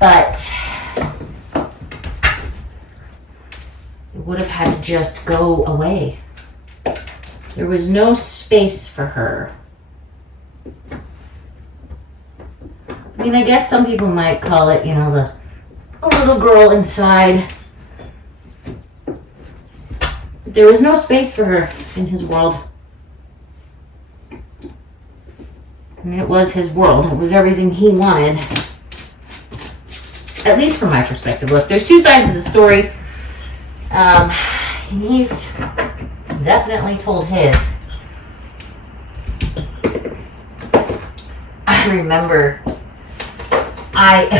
but it would have had to just go away. There was no space for her. I mean, I guess some people might call it, you know, the little girl inside. There was no space for her in his world. And it was his world. It was everything he wanted. At least from my perspective. Look, there's two sides of the story. And he's definitely told his. I remember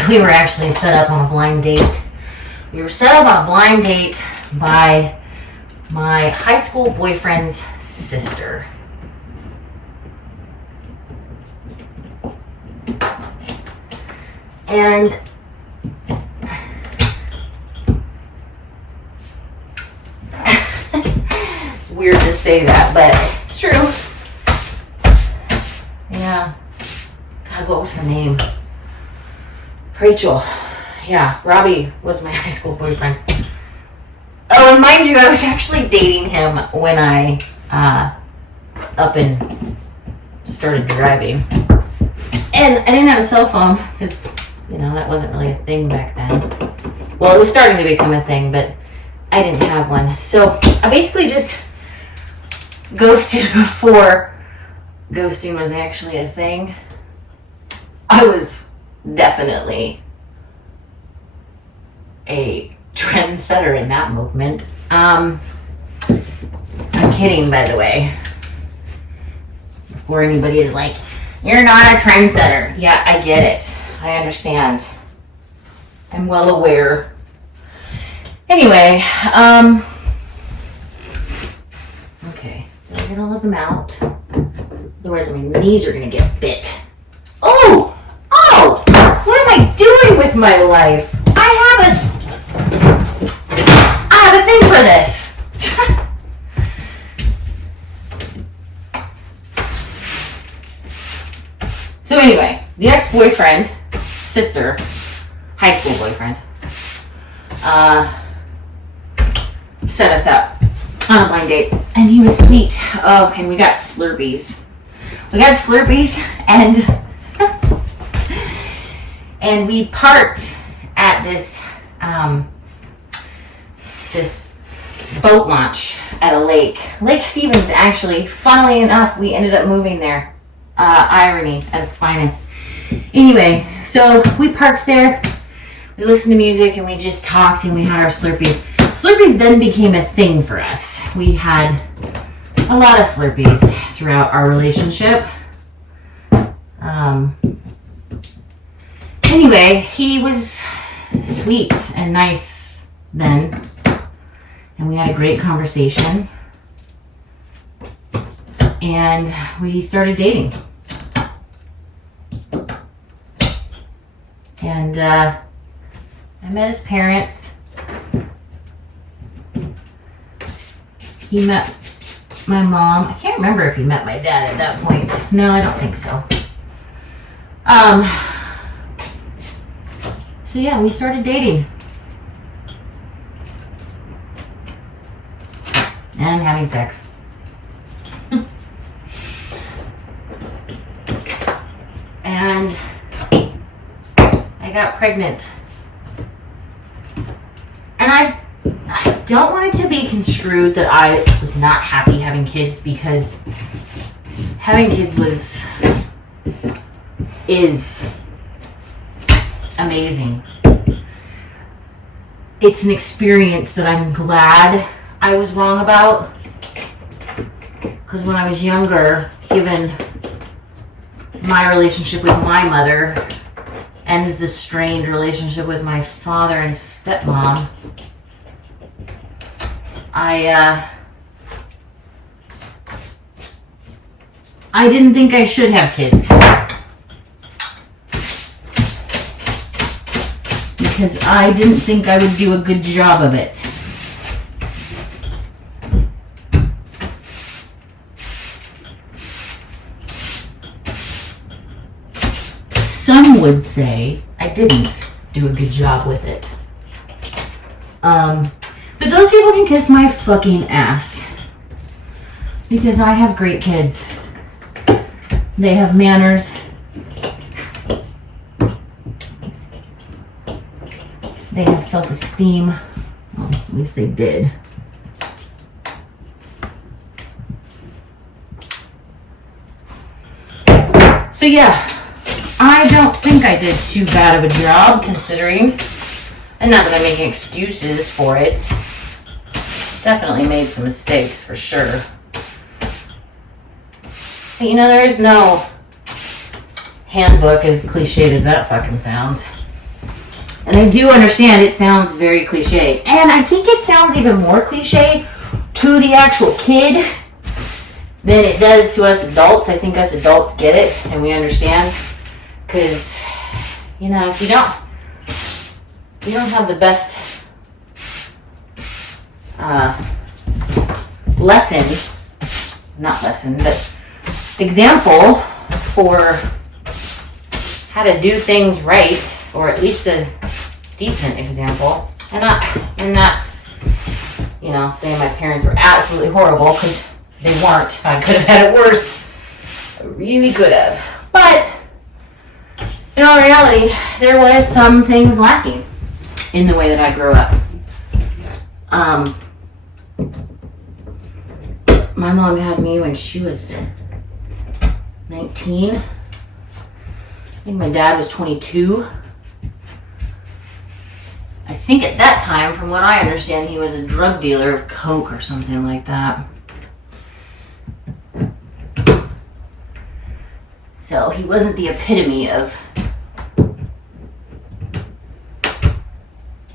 we were actually set up on a blind date. We were set up on a blind date by my high school boyfriend's sister. And it's weird to say that, but it's true. Yeah. God, what was her name? Rachel. Yeah, Robbie was my high school boyfriend. Oh, and mind you, I was actually dating him when I up and started driving. And I didn't have a cell phone because, you know, that wasn't really a thing back then. Well, it was starting to become a thing, but I didn't have one. So I basically just ghosted before ghosting was actually a thing. I was definitely a trendsetter in that movement. I'm kidding, by the way. Before anybody is like, you're not a trendsetter. Yeah, I get it. I understand. I'm well aware. Anyway, okay. Did I get all of them out? Otherwise, my knees are gonna get bit. Oh! Oh! What am I doing with my life? I have a thing for this. So anyway, the ex-boyfriend, sister, high school boyfriend, set us up on a blind date, and he was sweet. Oh, and we got Slurpees. And we parked at this this boat launch at a lake. Lake Stevens, actually. Funnily enough, we ended up moving there. Irony at its finest. Anyway, so we parked there. We listened to music and we just talked and we had our Slurpees. Slurpees then became a thing for us. We had a lot of Slurpees throughout our relationship. Anyway, he was sweet and nice then, and we had a great conversation, and we started dating. And I met his parents. He met my mom. I can't remember if he met my dad at that point. No, I don't think so. So yeah, we started dating. And having sex. And I got pregnant. And I don't want it to be construed that I was not happy having kids, because having kids is amazing. It's an experience that I'm glad I was wrong about, because when I was younger, given my relationship with my mother and the strained relationship with my father and stepmom, I didn't think I should have kids, because I didn't think I would do a good job of it. Some would say I didn't. do a good job with it. But those people can kiss my fucking ass. Because I have great kids. They have manners. They have self-esteem. Well, at least they did. So yeah, I don't think I did too bad of a job considering, and not that I'm making excuses for it. Definitely made some mistakes for sure. But you know, there is no handbook, as cliched as that fucking sounds. And I do understand it sounds very cliche. And I think it sounds even more cliche to the actual kid than it does to us adults. I think us adults get it and we understand. Because, you know, if you don't have the best example for how to do things right, or at least a decent example. And I'm not, you know, saying my parents were absolutely horrible, because they weren't. I could have had it worse. I really could have. But in all reality, there was some things lacking in the way that I grew up. My mom had me when she was 19. I think my dad was 22. I think at that time, from what I understand, he was a drug dealer of coke or something like that. So he wasn't the epitome of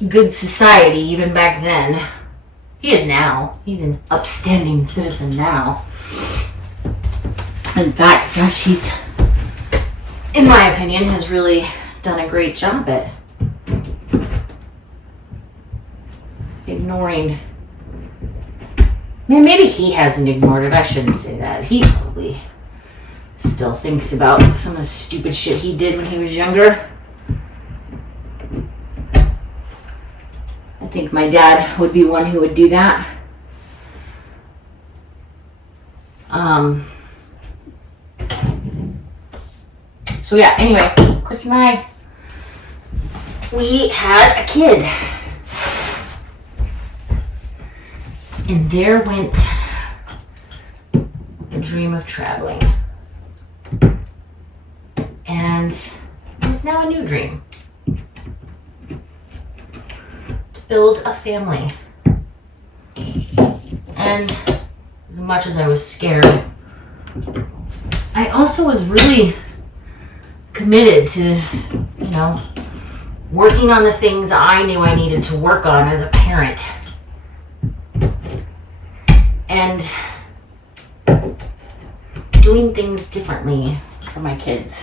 good society even back then. He is now. He's an upstanding citizen now. In fact, gosh, he's, in my opinion, has really done a great job at ignoring. Yeah, maybe he hasn't ignored it. I shouldn't say that. He probably still thinks about some of the stupid shit he did when he was younger. I think my dad would be one who would do that. So yeah, anyway, Chris and I, we had a kid. And there went the dream of traveling. And it was now a new dream. To build a family. And as much as I was scared, I also was really committed to, you know, working on the things I knew I needed to work on as a parent. And doing things differently for my kids.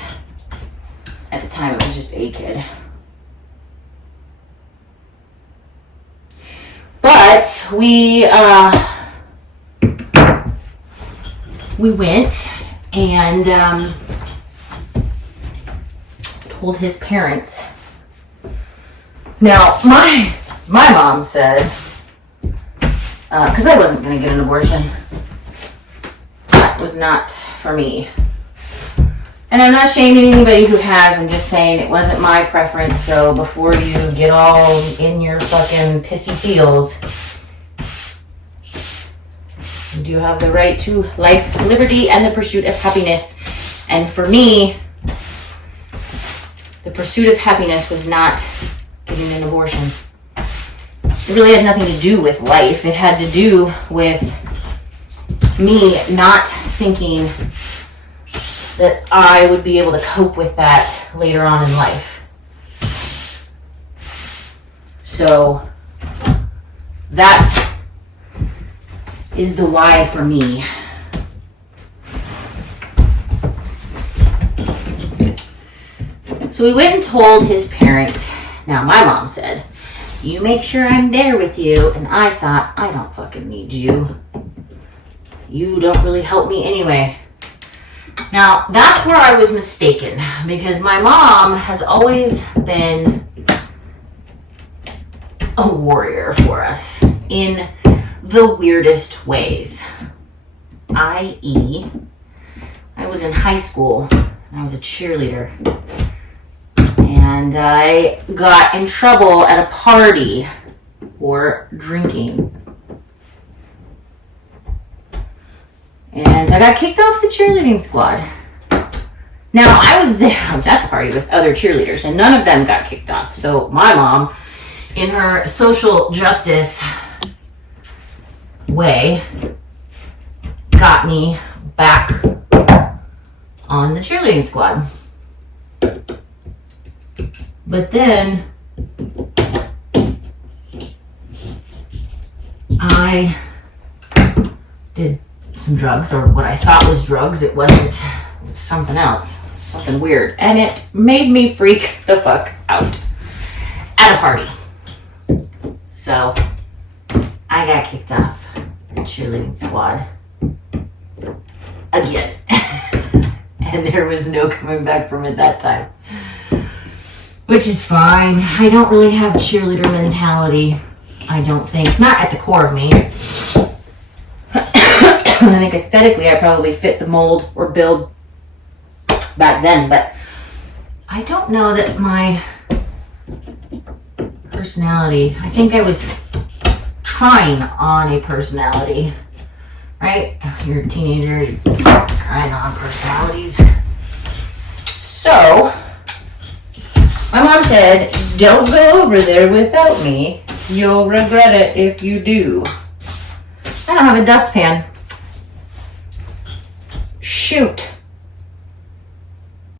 At the time, it was just a kid. But we went and told his parents. Now, my mom said, because I wasn't going to get an abortion. That was not for me. And I'm not shaming anybody who has. I'm just saying it wasn't my preference. So before you get all in your fucking pissy feels, you do have the right to life, liberty, and the pursuit of happiness. And for me, the pursuit of happiness was not getting an abortion. It really had nothing to do with life. It had to do with me not thinking that I would be able to cope with that later on in life. So that is the why for me. So we went and told his parents. Now my mom said, "You make sure I'm there with you." And I thought, I don't fucking need you. You don't really help me anyway. Now, that's where I was mistaken, because my mom has always been a warrior for us in the weirdest ways. I.e., I was in high school and I was a cheerleader. And I got in trouble at a party for drinking. And I got kicked off the cheerleading squad. Now, I was at the party with other cheerleaders, and none of them got kicked off. So my mom, in her social justice way, got me back on the cheerleading squad. But then I did some drugs, or what I thought was drugs. It wasn't. It was something else, something weird. And it made me freak the fuck out at a party. So I got kicked off the cheerleading squad again. And there was no coming back from it that time. Which is fine. I don't really have cheerleader mentality. I don't think. Not at the core of me. I think aesthetically I probably fit the mold or build back then. But I don't know that my personality... I think I was trying on a personality. Right? You're a teenager. You're trying on personalities. So... my mom said, don't go over there without me. You'll regret it if you do. I don't have a dustpan. Shoot.